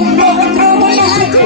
পথের ভিখারি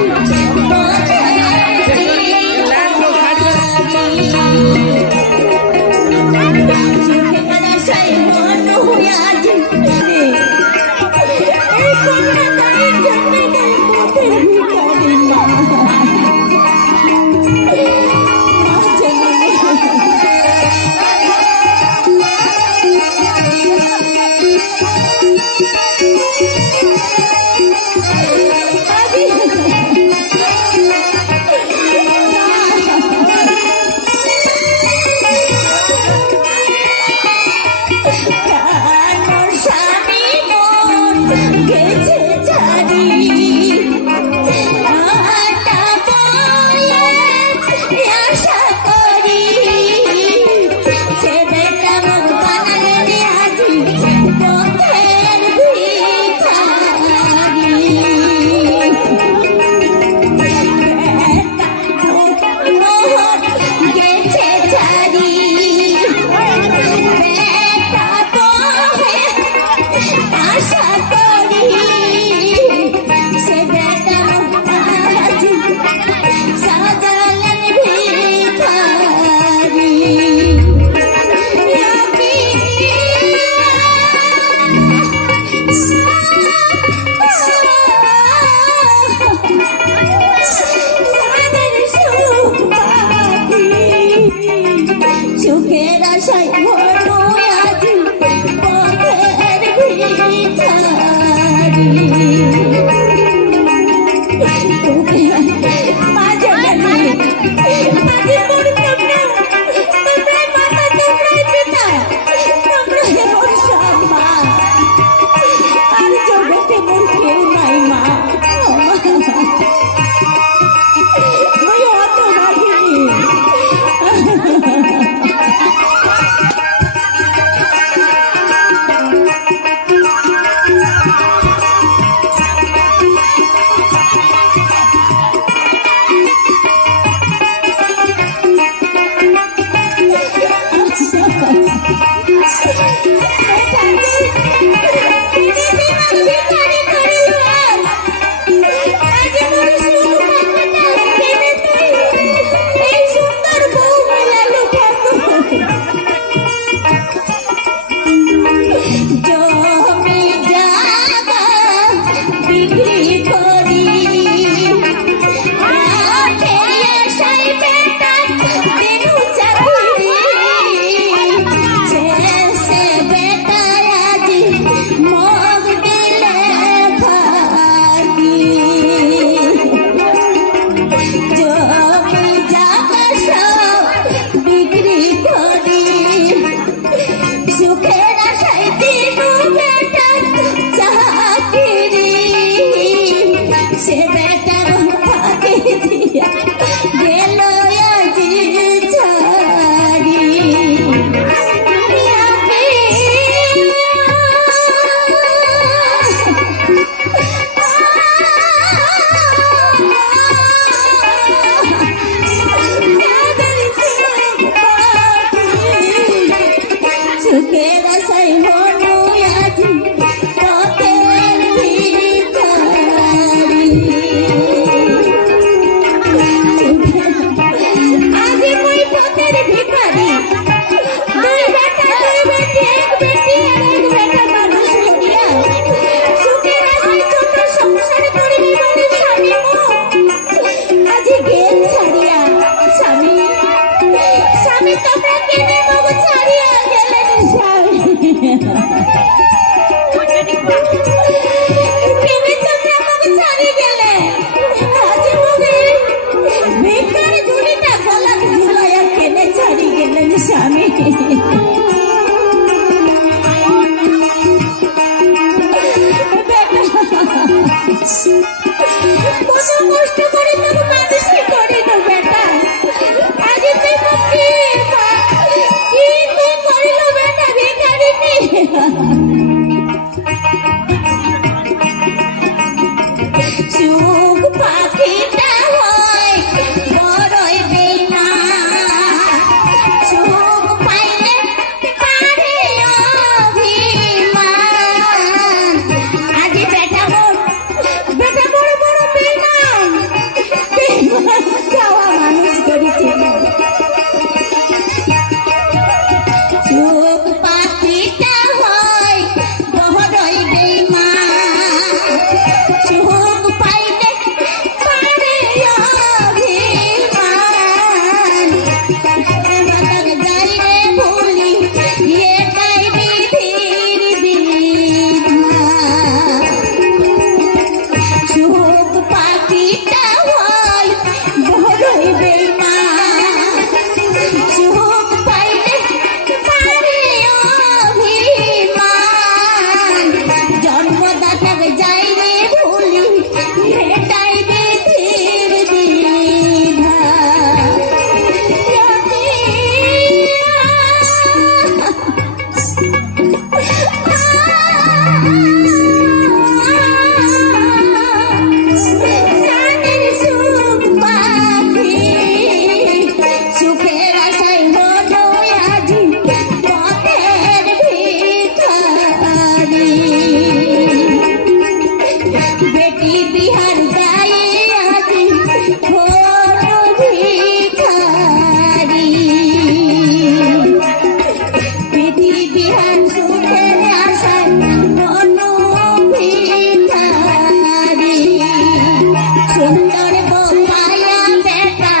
সুন্দর বোপায়া বেটা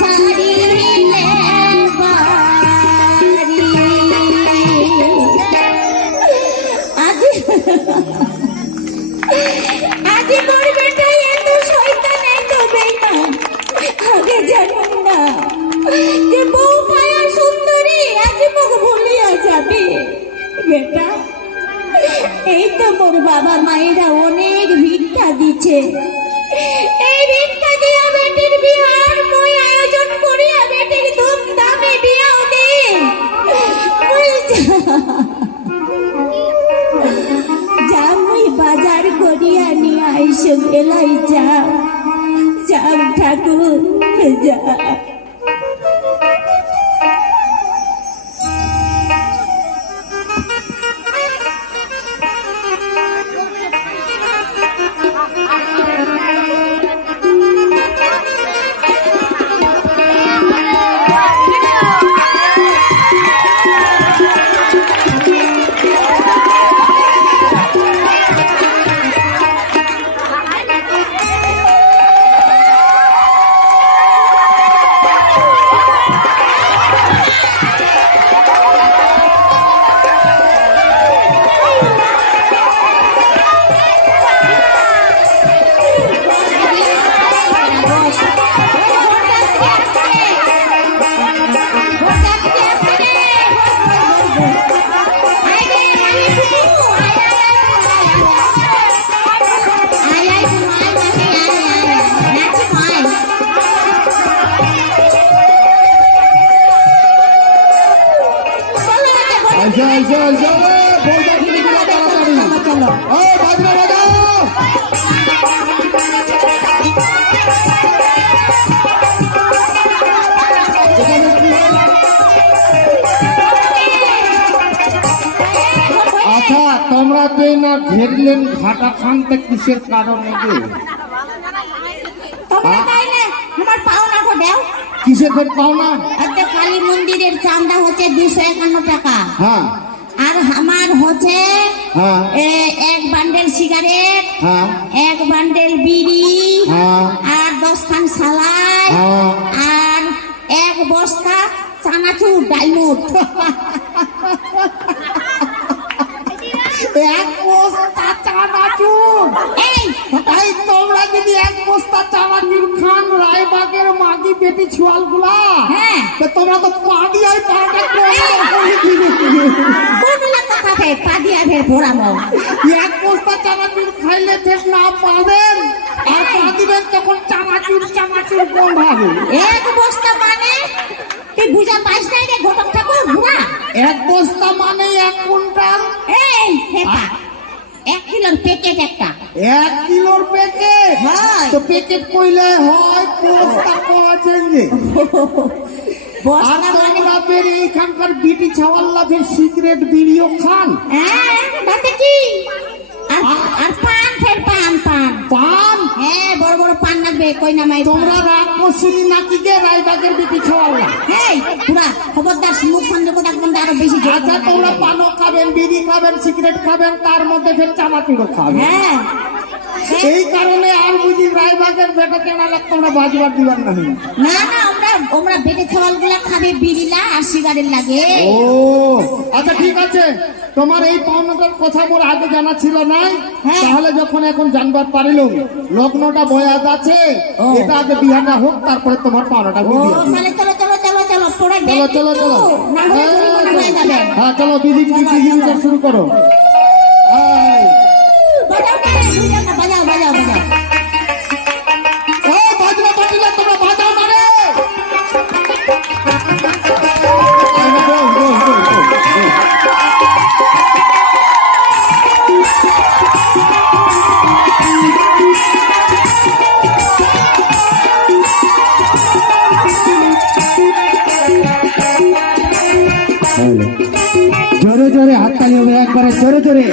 ছাড়িলে বাড়ি আজি আজি মোর বেটা এত শয়তান এত বেইমান আগে জানো না যে বোপায়া সুন্দরী আজি মোক ভুলিয়া যাবে বেটা। এই তো মোর বাবা মায়েরা অনেক ভিক্ষা দিচ্ছে, এই ভিক্ষা দিয়া বেটির বিয়ার মই আয়োজন করিয়া বেটির ধুমধামে বিয়াও দে। যা মই বাজার করিয়া নিয়ে আইসো বেলাই যা যাও ঠাকুর যা। তোমরা তো না ঘেরলেন ঘাটা খানতে কিসের কারণে কিসের পাওনা? কালী মন্দিরের চাঁদা হচ্ছে 251 টাকা। হ্যাঁ আর আমার হচ্ছে এক বান্ডেল সিগারেট, এক বান্ডেল বিড়ি, আর 10 খান সালাই, আর এক বস্তা চানাচুর ডাইমুট। এক বস্তা চানাচুর? এই তোমরা যদি এক বস্তা চানাচুর খান রায়বাগের মাগি বেটি ছুয়াল গুলা, তোমরা তো পাদিয়ায় পাটা এক বস্তা চানাচুর খাইলে ফের না পাবেন আর পা দিবেন তখন চানাচুর চানাচুর গন্ধ হবে। এক বস্তা মানে তুই বুঝা পাইস নাই রে ঘটক ঠাকুর বুড়া? এক বস্তা মানে 1 কুইন্টাল। এই 1 কিলোর প্যাকেট একটা। 1 কিলোর প্যাকেট? তো প্যাকেট কইলে হয় বস্তা পাওয়া যায়। তোমরা ফের এইখানকার বিটি ছাওয়াল্লাদের সিগারেট বিড়িও খান? তাতে কি? আর পান ফের পান পান পান? হ্যাঁ বড় বড় পান লাগবে কই নামাই। তোমরা রাগ করছিলি নাকি যে রায়বাগের বিটি ছাওয়াল্লা? এই পুরা খবরদার মুখ সামনে কথা বলতে আরো বেশি। আচ্ছা তোমরা পানও খাবেন, বিড়ি খাবেন, সিগারেট খাবেন, তার মধ্যে ফের চানাচুরও খাবেন। হ্যাঁ এই কারণে আর বুঝি রায়বাগের বেটা কেনা লাগ তোমরা বাজবার দিবার না? না না আমরা বেটে ছাওয়াল গুলা খাবে বিড়িলা আর সিগারেট লাগে। ও আচ্ছা ঠিক আছে, তোমার এই পাওনাটার কথা মোর আগে জানা ছিল না, তাহলে যখন এখন জানবার পারিলাম লগ্নটা বয়াদ আছে, এটা আগে বিহাটা হোক তারপরে তোমার পাওনাটা বুঝি। তাহলে চলো চলো চলো চলো পড়ে চলো চলো চলো না হলে হয়ে যাবে। হ্যাঁ চলো দিদি শুরু করো। বাজাও না বাজাও বাজাও বাজাও। ও বাজনা বাজনা তোমরা বাজাও না রে। জোরে জোরে হাততালি হবে একবারে জোরে জোরে।